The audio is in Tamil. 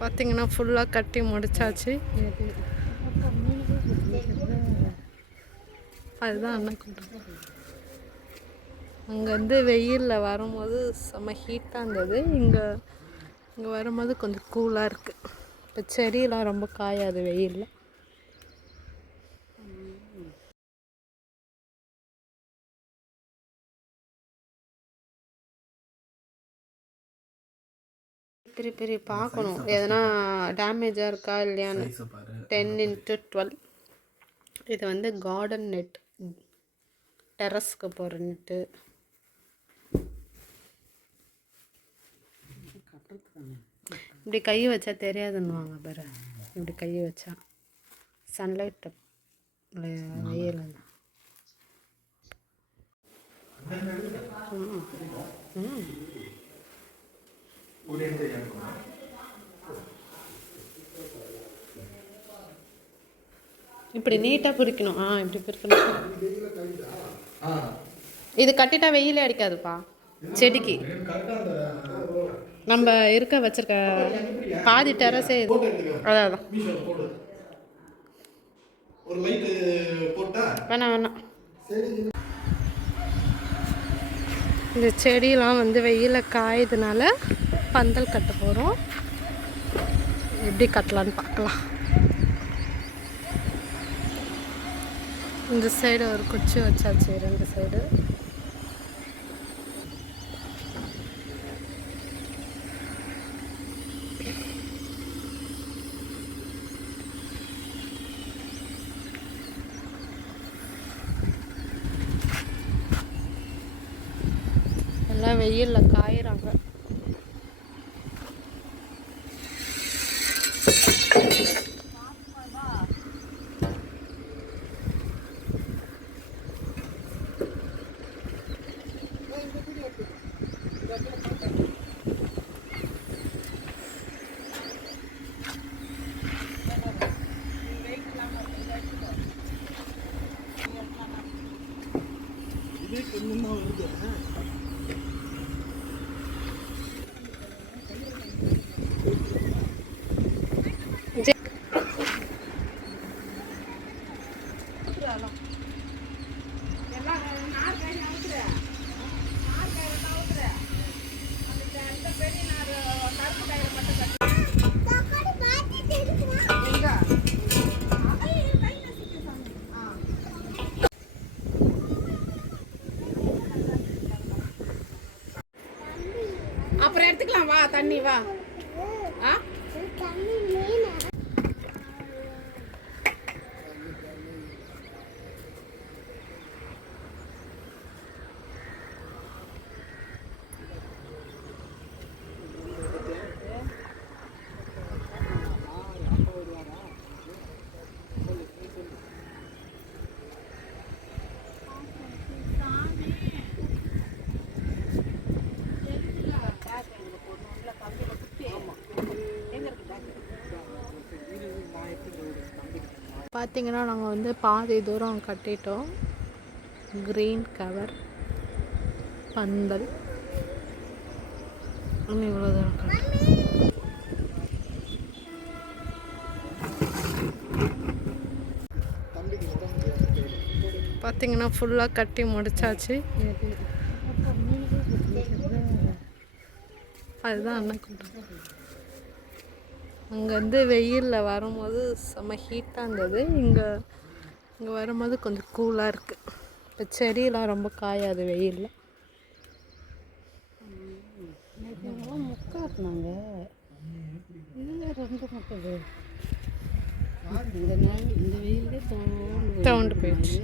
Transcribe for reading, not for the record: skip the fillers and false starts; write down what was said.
பார்த்தீங்கன்னா ஃபுல்லாக கட்டி முடிச்சாச்சு. அதுதான் அண்ணன் கூப்பிட்டு. அங்கேருந்து வெயிலில் வரும்போது செம்ம ஹீட்டாக இருந்தது. இங்கே வரும்போது கொஞ்சம் கூலாக இருக்குது. இப்போ செடியெலாம் ரொம்ப காயாது வெயிலில். திருப்பி பார்க்கணும் எதனா டேமேஜாக இருக்கா இல்லையான்னு. 10x12. இது வந்து கார்டன் நெட், டெரஸ்க்கு போகிற நெட்டு. இப்படி கை வச்சா தெரியாதுன்னுவாங்க பாரு. இப்படி கை வச்சா சன்லைட் வெயில். இப்படி நீட்டாக பிரிக்கணும். இப்படி பிரிக்கணும். இது கட்டிட்டா வெயிலே அடிக்காதுப்பா செடிக்கு. நம்ம வச்சிருக்க பாதி டெரஸே இது. அதான் வேணாம். இந்த செடியெலாம் வந்து வெயிலில் காயுதுனால பந்தல் கட்ட போகிறோம். எப்படி கட்டலான்னு பார்க்கலாம். இந்த சைடு ஒரு குச்சி வச்சாச்சு, 2 சைடு. எல்லாம் வெயிலில் காயிறாங்க. அப்புறம் எடுத்துக்கலாம். வா தண்ணி வா. பார்த்தீங்கன்னா நாங்கள் வந்து பாதி தூரம் கட்டிட்டோம். க்ரீன் கவர் பந்தல் இவ்வளோ தூரம் கட்டிட்டோம். பார்த்தீங்கன்னா ஃபுல்லாக கட்டி முடிச்சாச்சு. அதுதான் அண்ணன் கூப்பிட்டு. அங்கேருந்து வெயிலில் வரும்போது செம்ம ஹீட்டாக இருந்தது. இங்கே வரும்போது கொஞ்சம் கூலாக இருக்குது. இப்போ செடியெலாம் ரொம்ப காயாது வெயிலில். முக்காட்டினாங்க இதில் 2 முட்டது இந்த வெயிலே தோண்டு போயிடுச்சு.